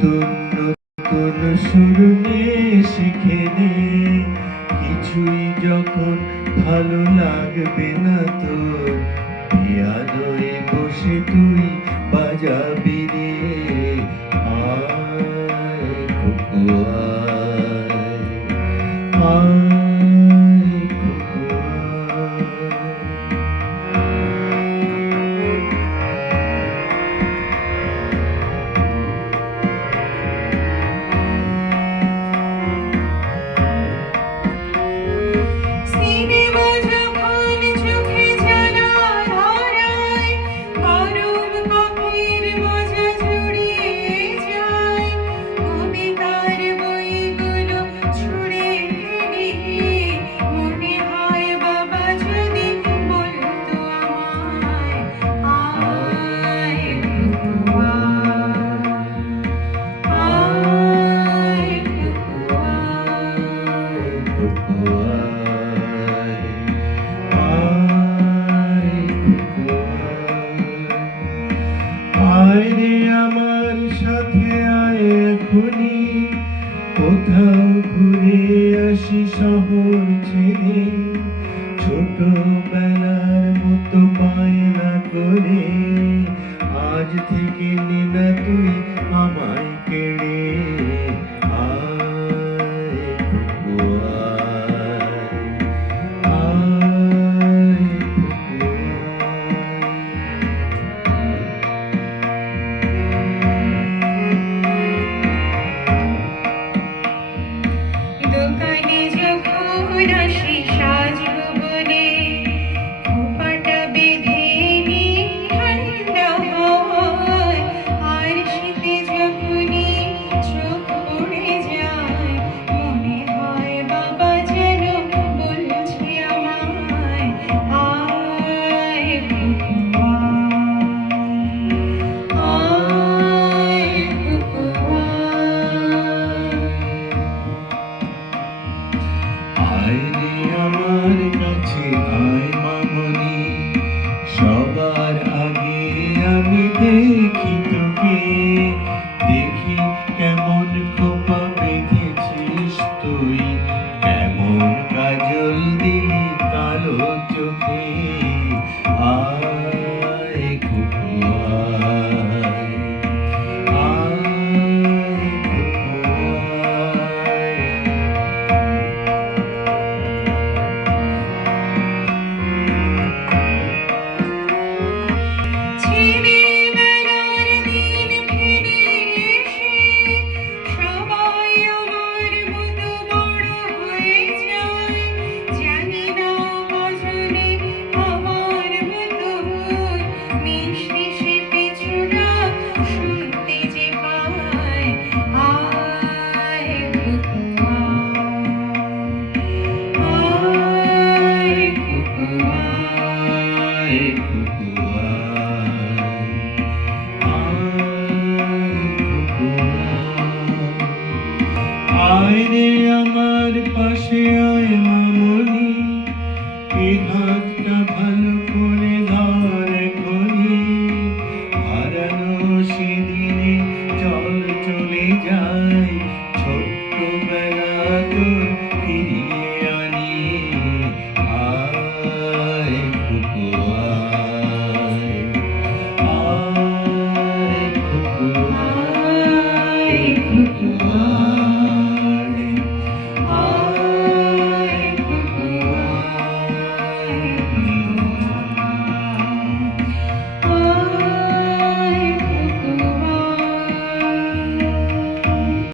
নতুন নতুন সুর নিয়ে শিখে নে, কিছুই যখন ভালো লাগবে না তোর, পিয়ানোয় বসে তুই বাজাবি রে। আয় কুকু আয়, আয় কুকু আয় রে আমার সাথে আয় এখনি, কোথাও ঘুরে আসি শহর ছেড়ে, ছোটবেলার মতো বায়না করে আজ থেকে নে না তুই আমায় কেড়ে। আয় কুকু আয়, আয় কুকু দোকানে যখন আসি সাজবো বলে, খোঁপাটা বেঁধে নি ঠান্ডা হাওয়ায়, আর শীতে যখনই চোখ পড়ে যায়, মনে হয় বাবা যেন বলছে আমায়, আয় কুকু আয়, আয় কুকু আয় রে আমার কাছে আয় মামনি, সবার আগে আমি দেখি তোকে, দেখি কেমন খোপা বেঁধেছিস তুই, কেমন কাজল দিলি কালো চোখে। আয় কুকু আয়, আয় কুকু আয়। ছেলেবেলার দিন ফিরে এসে সবাই আমার মতো বড় হয়ে যায়, জানি না কজনে আমার মতো মিষ্টি সে পিছু ডাক শুনতে যে পায়। আয় কুকু আয়, আয় কুকু আয়, আয় কুকু আয়, আয় রে আমার পাশে আয়।